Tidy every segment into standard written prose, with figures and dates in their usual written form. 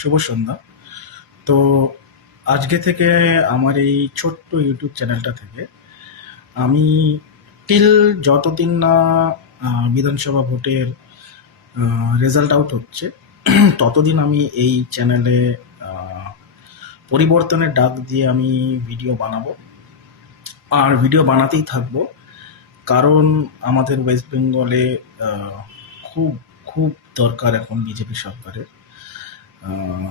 শুভ সন্ধ্যা। তো আজকে থেকে আমার এই ছোট্ট ইউটিউব চ্যানেলটা থেকে আমি টিল যতদিন না বিধানসভা ভোটের রেজাল্ট আউট হচ্ছে ততদিন আমি এই চ্যানেলে পরিবর্তনের ডাক দিয়ে আমি ভিডিও বানাবো, আর ভিডিও বানাতেই থাকবো। কারণ আমাদের ওয়েস্ট বেঙ্গলে খুব খুব দরকার এখন বিজেপি সরকারের, আহ,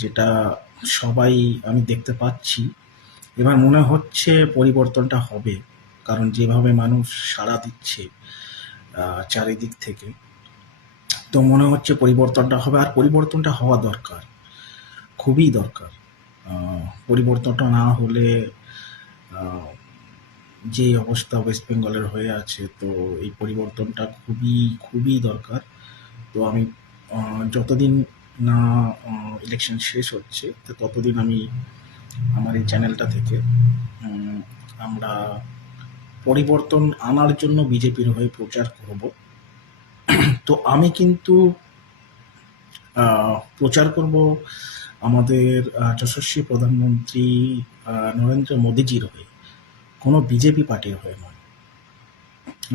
যেটা সবাই আমি দেখতে পাচ্ছি। এবার মনে হচ্ছে পরিবর্তনটা হবে, কারণ যেভাবে মানুষ সাড়া দিচ্ছে চারিদিক থেকে, তো মনে হচ্ছে পরিবর্তনটা হবে, আর পরিবর্তনটা হওয়া দরকার, খুবই দরকার। পরিবর্তনটা না হলে আহ, যে অবস্থা ওয়েস্ট বেঙ্গলের হয়ে আছে, তো এই পরিবর্তনটা খুবই খুবই দরকার। তো আমি যতদিন না ইলেকশন শেষ হচ্ছে, তো ততদিন আমি আমার এই চ্যানেলটা থেকে আমরা পরিবর্তন আনার জন্য বিজেপির হয়ে প্রচার করব। তো আমি কিন্তু প্রচার করব আমাদের যশস্বী প্রধানমন্ত্রী নরেন্দ্র মোদীজির হয়ে, কোনো বিজেপি পার্টির হয়ে নয়।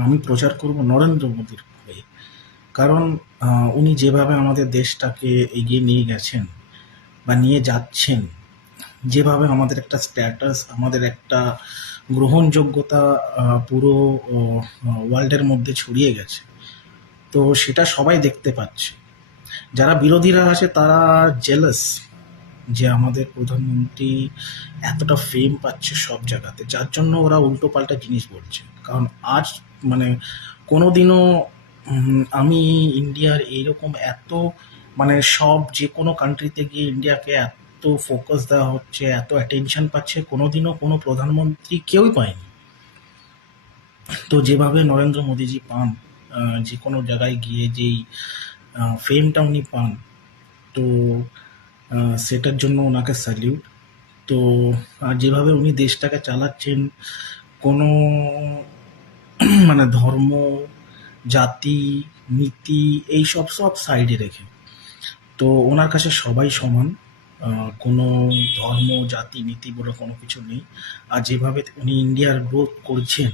আমি প্রচার করব নরেন্দ্র মোদীর হয়ে। কারণ উনি যেভাবে আমাদের দেশটাকে এগিয়ে নিয়ে গেছেন বা নিয়ে যাচ্ছেন, যেভাবে আমাদের একটা স্ট্যাটাস, আমাদের একটা গ্রহণযোগ্যতা পুরো ওয়ার্ল্ডের মধ্যে ছড়িয়ে গেছে, তো সেটা সবাই দেখতে পাচ্ছে। যারা বিরোধীরা আছে তারা জেলাস যে আমাদের প্রধানমন্ত্রী এতটা ফেম পাচ্ছে সব জায়গাতে, যার জন্য ওরা উল্টো পাল্টা জিনিস বলছে। কারণ আজ মানে কোনোদিনও আমি ইন্ডিয়ার এইরকম এত সব যে কোনো কান্ট্রিতে গিয়ে ইন্ডিয়াকে এত ফোকাস দেওয়া হচ্ছে, এত অ্যাটেনশন পাচ্ছে, কোনোদিনও কোনো প্রধানমন্ত্রী কেউই পায়নি। তো যেভাবে নরেন্দ্র মোদীজি পান, যে কোনো জায়গায় গিয়ে যেই ফেমটা উনি পান, তো সেটার জন্য ওনাকে স্যালিউট। তো আর যেভাবে উনি দেশটাকে চালাচ্ছেন, কোনো ধর্ম, জাতি, নীতি এই সব সব সাইডে রেখে, তো ওনার কাছে সবাই সমান। কোনো ধর্ম, জাতি, নীতি বলে কোনো কিছু নেই। আর যেভাবে উনি ইন্ডিয়ার গ্রোথ করছেন,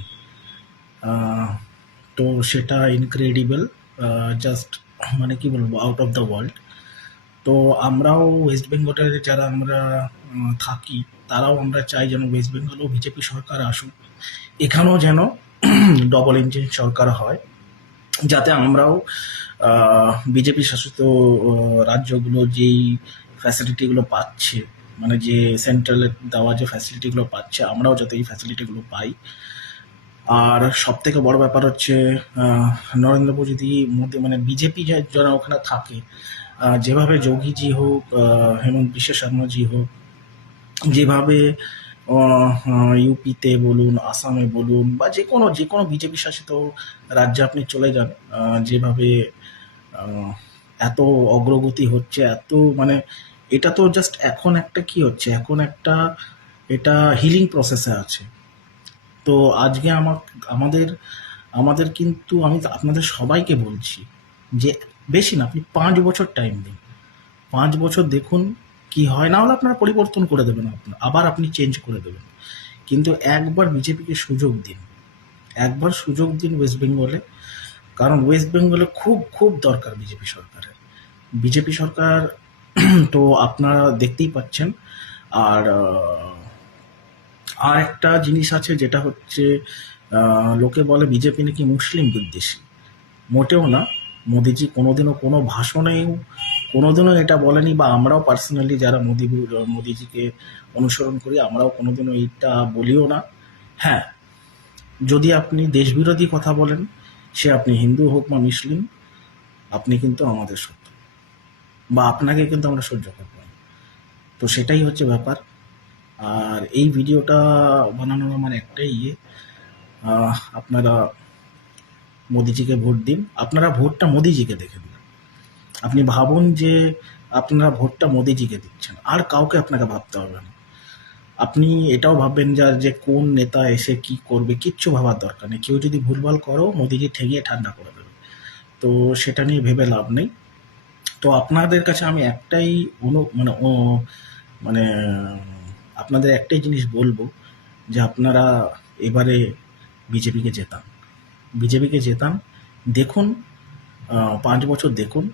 আহ, তো সেটা ইনক্রেডিবল, জাস্ট কি বলবো, আউট অফ দ্য ওয়ার্ল্ড। তো আমরাও ওয়েস্ট বেঙ্গলের যারা আমরা থাকি, তারাও আমরা চাই যেন ওয়েস্ট বেঙ্গলেও বিজেপি সরকার আসুক, এখানেও যেন ডবল ইঞ্জিন সরকার হয়, যাতে আমরাও বিজেপি শাসিত রাজ্যগুলো যেই ফ্যাসিলিটিগুলো পাচ্ছে, যে সেন্ট্রালের দেওয়া যে ফ্যাসিলিটিগুলো পাচ্ছে, আমরাও যাতে এই ফ্যাসিলিটিগুলো পাই। আর সব থেকে বড় ব্যাপার হচ্ছে নরেন্দ্র মোদী বিজেপি যারা ওখানে থাকে, যেভাবে যোগীজি হোক, হেমন্ত বিশ্ব শর্মাজি হোক, যেভাবে ইউপিতে বলুন, আসামে বলুন, বা যে কোনো বিজেপি শাসিত রাজ্যে আপনি চলে যান, যেভাবে এত অগ্রগতি হচ্ছে, এত এটা তো জাস্ট এখন একটা কি হচ্ছে, এখন একটা এটা হিলিং প্রসেসে আছে। তো আজকে আমাদের আমাদের কিন্তু আমি আপনাদের সবাইকে বলছি যে বেশি না, আপনি 5 বছর টাইম দিন, 5 বছর দেখুন কি হয়। না হলে আপনারা পরিবর্তন করে দেবেন, আবার আপনি চেঞ্জ করে দেবেন, কিন্তু একবার বিজেপিকে সুযোগ দিন, একবার সুযোগ দিন ওয়েস্ট বেঙ্গলে। কারণ ওয়েস্ট বেঙ্গলে খুব খুব দরকার বিজেপি সরকারের, বিজেপি সরকার। তো আপনারা দেখতেই পাচ্ছেন। আর আর একটা জিনিস আছে, যেটা হচ্ছে লোকে বলে বিজেপি নাকি মুসলিম বিদ্বেষী। মোটেও না। মোদিজি কোনোদিনও কোনো ভাষণেও কোনোদিনও এটা বলেনি, বা আমরাও পার্সোনালি যারা মোদিজিকে অনুসরণ করি, আমরাও কোনোদিনও এইটা বলিও না। হ্যাঁ, যদি আপনি দেশবিরোধী কথা বলেন, সে আপনি হিন্দু হোক বা মুসলিম, আপনি কিন্তু আমাদের শত্রু, বা আপনাকে কিন্তু আমরা সহ্য করব না। তো সেটাই হচ্ছে ব্যাপার। আর এই ভিডিওটা বানানোর আমার একটাই আপনারা মোদিজিকে ভোট দিন, আপনারা ভোটটা মোদিজিকে দেখে দিন। আপনি ভাবুন যে আপনারা ভোটটা মোদিজিকে দিচ্ছেন, আর কাউকে আপনাকে ভাবতে হবে না। আপনি এটাও ভাববেন যে কোন নেতা এসে কি করবে, কিচ্ছু ভাবার দরকার নেই। কেউ যদি ভুলভাল করো, মোদিজি ঠেঙিয়ে ঠান্ডা করে দেবে। তো সেটা নিয়ে ভেবে লাভ নেই। তো তো আপনাদের কাছে আমি একটাই মানে আপনাদের একটাই জিনিস বলবো যে আপনারা এবারে বিজেপিকে জেতান, বিজেপিকে জেতান। দেখুন, 5 বছর দেখুন,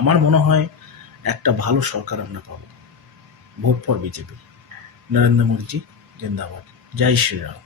আমার মনে হয় একটা ভালো সরকার আমরা পাবো। Vote for BJP. Narendra Modiji জিন্দাবাদ। জয় শ্রীরাম।